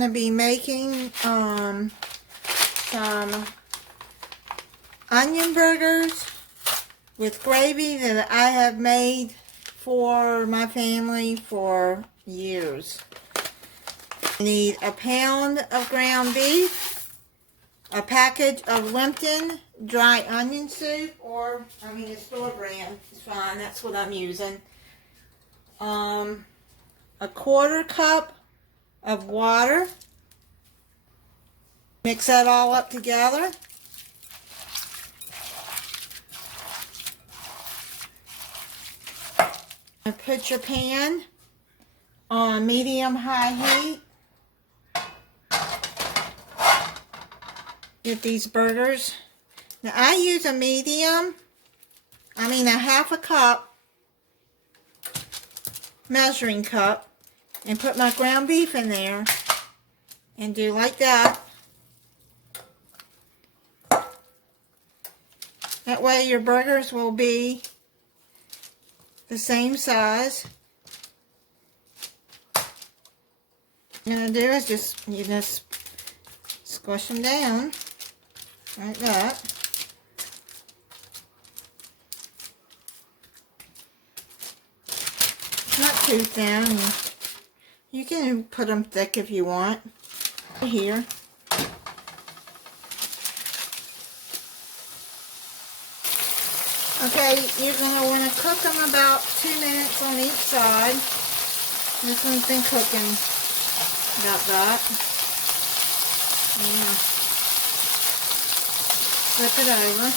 going to be making some onion burgers with gravy that I have made for my family for years. I need a pound of ground beef, a package of Lipton dry onion soup, or the store brand is fine, that's what I'm using. A quarter cup of water. Mix that all up together. And put your pan on medium-high heat. Get these burgers. Now I use a medium, a half a cup measuring cup, and put my ground beef in there and do like that. That way your burgers will be the same size. What you're going to do is you just squish them down like that. Not too thin. You can put them thick if you want. Here. Okay, you're going to want to cook them about 2 minutes on each side. This one's been cooking about that. Yeah. Flip it over.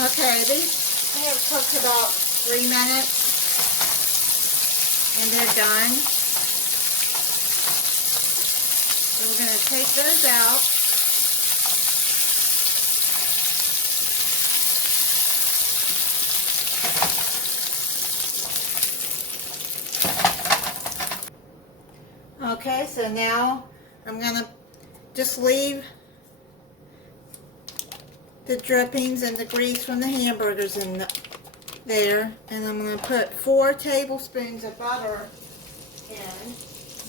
Okay, these have cooked about 3 minutes and they're done. So we're going to take those out. Okay, so now I'm going to just leave the drippings and the grease from the hamburgers in there, and I'm going to put 4 tablespoons of butter in.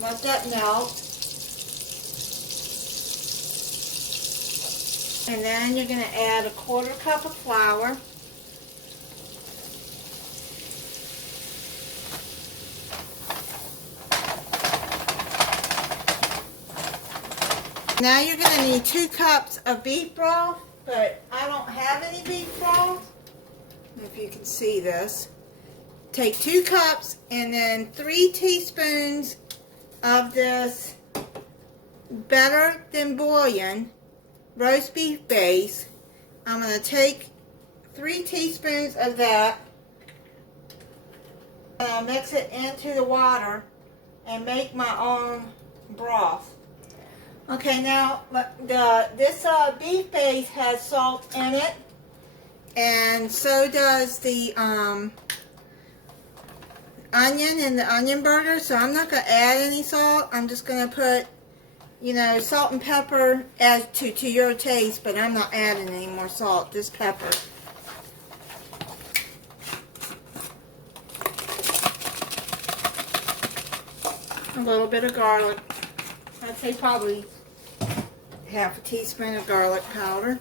Let that melt, and then you're going to add a quarter cup of flour. Now you're going to need 2 cups of beef broth. But I don't have any beef broth. If you can see this. Take 2 cups and then 3 teaspoons of this better than bouillon roast beef base. I'm going to take 3 teaspoons of that. And I'll mix it into the water and make my own broth. Okay, now this beef base has salt in it, and so does the onion in the onion burger. So I'm not going to add any salt. I'm just going to put, salt and pepper as to your taste, but I'm not adding any more salt. Just pepper. A little bit of garlic. I'd say probably half a teaspoon of garlic powder.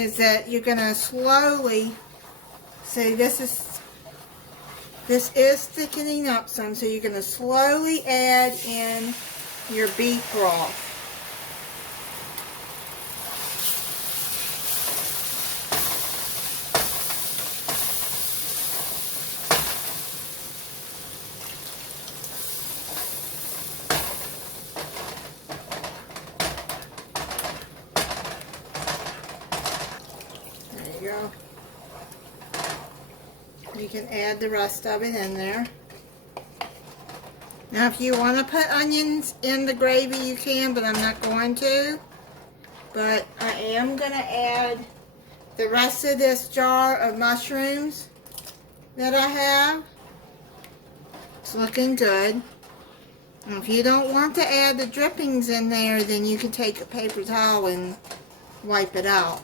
Is that you're going to slowly, see this is thickening up some, so you're going to slowly add in your beef broth. Go. You can add the rest of it in there. Now if you want to put onions in the gravy you can, but I'm not going to. But I am going to add the rest of this jar of mushrooms that I have. It's looking good. If you don't want to add the drippings in there, then you can take a paper towel and wipe it out.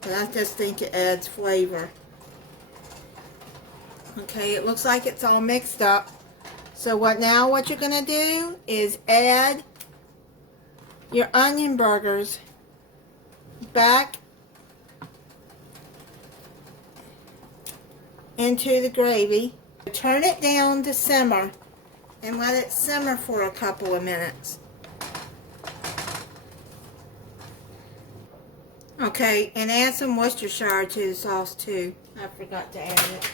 But I just think it adds flavor. Okay, it looks like it's all mixed up. So what you're going to do is add your onion burgers back into the gravy. Turn it down to simmer and let it simmer for a couple of minutes. Okay, and add some Worcestershire to the sauce too. I forgot to add it.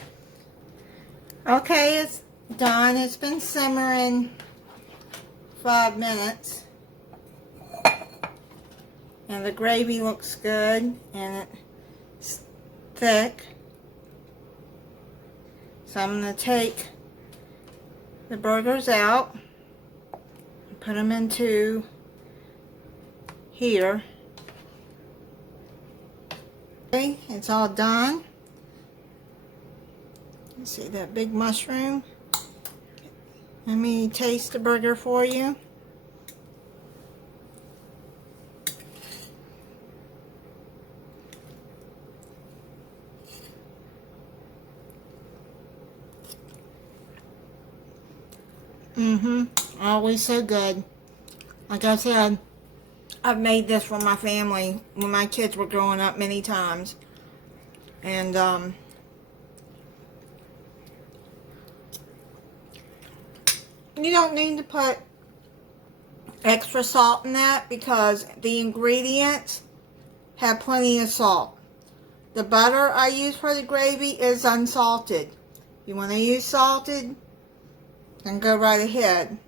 Okay, it's done. It's been simmering 5 minutes. And the gravy looks good and it's thick. So I'm going to take the burgers out and put them into here. Okay, it's all done. You see that big mushroom? Let me taste the burger for you. Always so good. Like I said, I've made this for my family when my kids were growing up many times. And you don't need to put extra salt in that because the ingredients have plenty of salt. The butter I use for the gravy is unsalted. You want to use salted, then go right ahead.